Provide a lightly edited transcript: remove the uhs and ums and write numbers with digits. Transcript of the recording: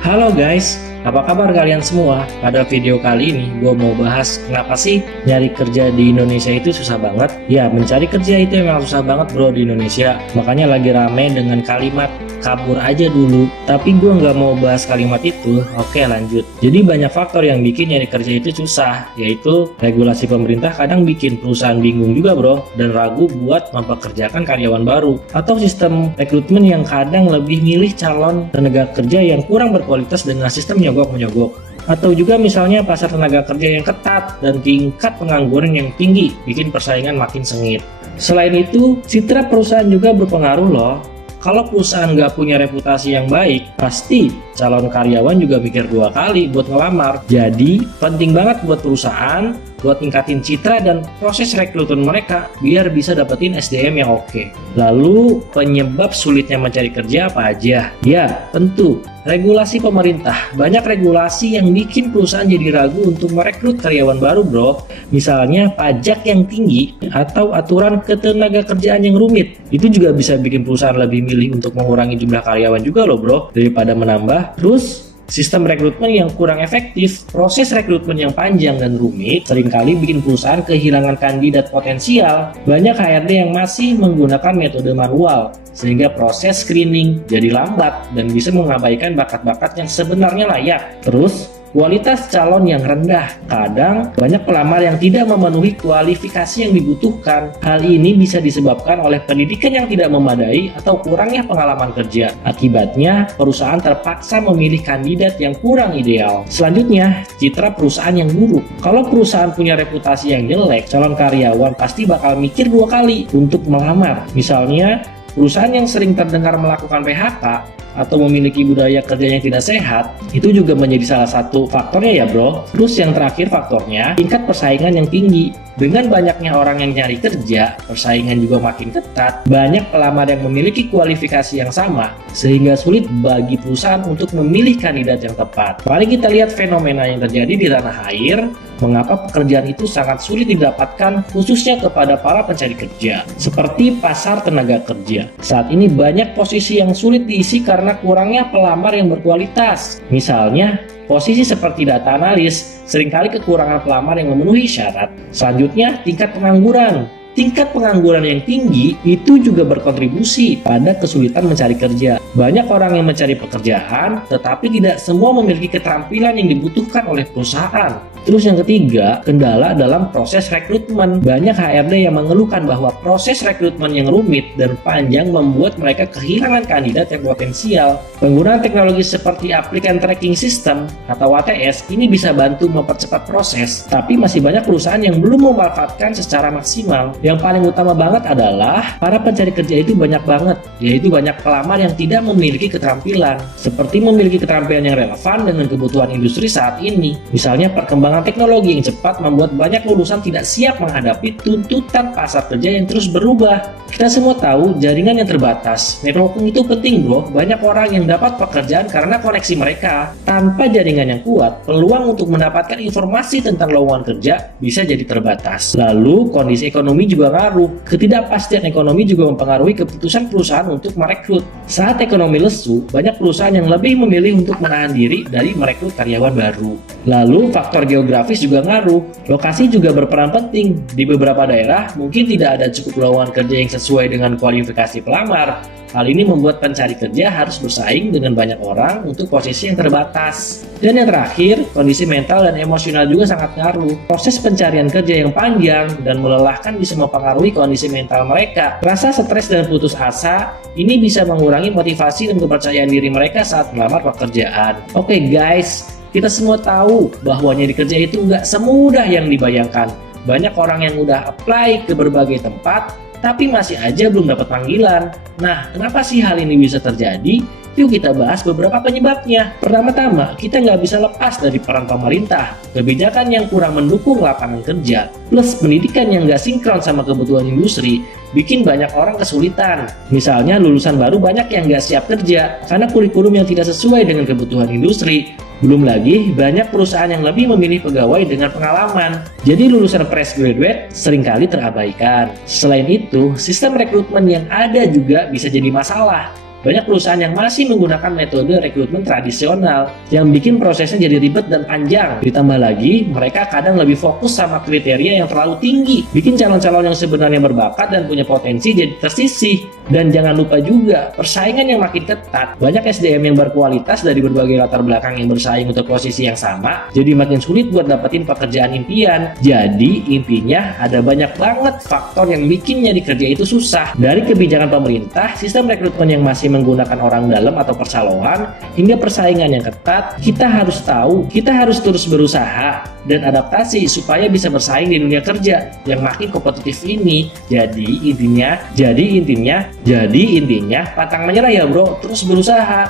Halo guys, apa kabar kalian semua? Pada video kali ini gue mau bahas kenapa sih nyari kerja di Indonesia itu susah banget. Ya, mencari kerja itu emang susah banget bro di Indonesia. Makanya lagi rame dengan kalimat kabur aja dulu. Tapi gue nggak mau bahas kalimat itu. Oke, lanjut. Jadi banyak faktor yang bikin nyari kerja itu susah, yaitu regulasi pemerintah kadang bikin perusahaan bingung juga bro, dan ragu buat mempekerjakan karyawan baru, atau sistem rekrutmen yang kadang lebih milih calon tenaga kerja yang kurang berkualitas dengan sistem nyogok-menyogok. Atau juga misalnya pasar tenaga kerja yang ketat dan tingkat pengangguran yang tinggi bikin persaingan makin sengit. Selain itu, citra perusahaan juga berpengaruh loh. Kalau perusahaan nggak punya reputasi yang baik, pasti calon karyawan juga mikir dua kali buat ngelamar. Jadi, penting banget buat perusahaan buat tingkatin citra dan proses rekrutmen mereka biar bisa dapetin SDM yang oke. Lalu, penyebab sulitnya mencari kerja apa aja? Ya, tentu regulasi pemerintah. Banyak regulasi yang bikin perusahaan jadi ragu untuk merekrut karyawan baru bro. Misalnya pajak yang tinggi atau aturan ketenaga kerjaan yang rumit. Itu juga bisa bikin perusahaan lebih milih untuk mengurangi jumlah karyawan juga loh bro, daripada menambah. Terus sistem rekrutmen yang kurang efektif, proses rekrutmen yang panjang dan rumit, seringkali bikin perusahaan kehilangan kandidat potensial. Banyak HRD yang masih menggunakan metode manual, sehingga proses screening jadi lambat dan bisa mengabaikan bakat-bakat yang sebenarnya layak. Terus, kualitas calon yang rendah. Kadang banyak pelamar yang tidak memenuhi kualifikasi yang dibutuhkan. Hal ini bisa disebabkan oleh pendidikan yang tidak memadai atau kurangnya pengalaman kerja. Akibatnya, perusahaan terpaksa memilih kandidat yang kurang ideal. Selanjutnya, citra perusahaan yang buruk. Kalau perusahaan punya reputasi yang jelek, calon karyawan pasti bakal mikir dua kali untuk melamar. Misalnya, perusahaan yang sering terdengar melakukan PHK atau memiliki budaya kerja yang tidak sehat, itu juga menjadi salah satu faktornya ya bro. Terus yang terakhir faktornya, tingkat persaingan yang tinggi. Dengan banyaknya orang yang nyari kerja, persaingan juga makin ketat. Banyak pelamar yang memiliki kualifikasi yang sama, sehingga sulit bagi perusahaan untuk memilih kandidat yang tepat. Mari kita lihat fenomena yang terjadi di tanah air. Mengapa pekerjaan itu sangat sulit didapatkan khususnya kepada para pencari kerja, seperti pasar tenaga kerja. Saat ini banyak posisi yang sulit diisi karena kurangnya pelamar yang berkualitas. Misalnya, posisi seperti data analis, seringkali kekurangan pelamar yang memenuhi syarat. Selanjutnya, tingkat pengangguran. Tingkat pengangguran yang tinggi itu juga berkontribusi pada kesulitan mencari kerja. Banyak orang yang mencari pekerjaan, tetapi tidak semua memiliki keterampilan yang dibutuhkan oleh perusahaan. Terus yang ketiga, kendala dalam proses rekrutmen. Banyak HRD yang mengeluhkan bahwa proses rekrutmen yang rumit dan panjang membuat mereka kehilangan kandidat yang potensial. Penggunaan teknologi seperti application tracking system atau ATS ini bisa bantu mempercepat proses, tapi masih banyak perusahaan yang belum memanfaatkan secara maksimal. Yang paling utama banget adalah para pencari kerja itu banyak banget, yaitu banyak pelamar yang tidak memiliki keterampilan, seperti memiliki keterampilan yang relevan dengan kebutuhan industri saat ini. Misalnya perkembangan teknologi yang cepat membuat banyak lulusan tidak siap menghadapi tuntutan pasar kerja yang terus berubah. Kita semua tahu jaringan yang terbatas. Networking itu penting bro. Banyak orang yang dapat pekerjaan karena koneksi mereka. Tanpa jaringan yang kuat, peluang untuk mendapatkan informasi tentang lowongan kerja bisa jadi terbatas. Lalu kondisi ekonomi juga ngaruh. Ketidakpastian ekonomi juga mempengaruhi keputusan perusahaan untuk merekrut. Saat ekonomi lesu, banyak perusahaan yang lebih memilih untuk menahan diri dari merekrut karyawan baru. Lalu faktor geografis juga ngaruh. Lokasi juga berperan penting. Di beberapa daerah mungkin tidak ada cukup lowongan kerja yang sesuai dengan kualifikasi pelamar. Hal ini membuat pencari kerja harus bersaing dengan banyak orang untuk posisi yang terbatas. Dan yang terakhir, kondisi mental dan emosional juga sangat ngaruh. Proses pencarian kerja yang panjang dan melelahkan bisa mempengaruhi kondisi mental mereka. Rasa stres dan putus asa ini bisa mengurangi motivasi dan kepercayaan diri mereka saat melamar pekerjaan. Oke guys, kita semua tahu bahwa nyari kerja itu nggak semudah yang dibayangkan. Banyak orang yang udah apply ke berbagai tempat, tapi masih aja belum dapat panggilan. Nah, kenapa sih hal ini bisa terjadi? Yuk kita bahas beberapa penyebabnya. Pertama-tama, kita nggak bisa lepas dari peran pemerintah. Kebijakan yang kurang mendukung lapangan kerja, plus pendidikan yang nggak sinkron sama kebutuhan industri, bikin banyak orang kesulitan. Misalnya, lulusan baru banyak yang nggak siap kerja, karena kurikulum yang tidak sesuai dengan kebutuhan industri. Belum lagi, banyak perusahaan yang lebih memilih pegawai dengan pengalaman. Jadi lulusan fresh graduate seringkali terabaikan. Selain itu, sistem rekrutmen yang ada juga bisa jadi masalah. banyak perusahaan yang masih menggunakan metode rekrutmen tradisional yang bikin prosesnya jadi ribet dan panjang. Ditambah lagi, mereka kadang lebih fokus sama kriteria yang terlalu tinggi, bikin calon-calon yang sebenarnya berbakat dan punya potensi jadi tersisih. Dan jangan lupa juga, persaingan yang makin ketat. Banyak SDM yang berkualitas dari berbagai latar belakang yang bersaing untuk posisi yang sama, jadi makin sulit buat dapetin pekerjaan impian. Jadi intinya ada banyak banget faktor yang bikin nyari kerja itu susah. Dari kebijakan pemerintah, sistem rekrutmen yang masih menggunakan orang dalam atau percaloan, hingga persaingan yang ketat, kita harus tahu, kita harus terus berusaha dan adaptasi supaya bisa bersaing di dunia kerja yang makin kompetitif ini. Jadi intinya pantang menyerah ya bro, terus berusaha.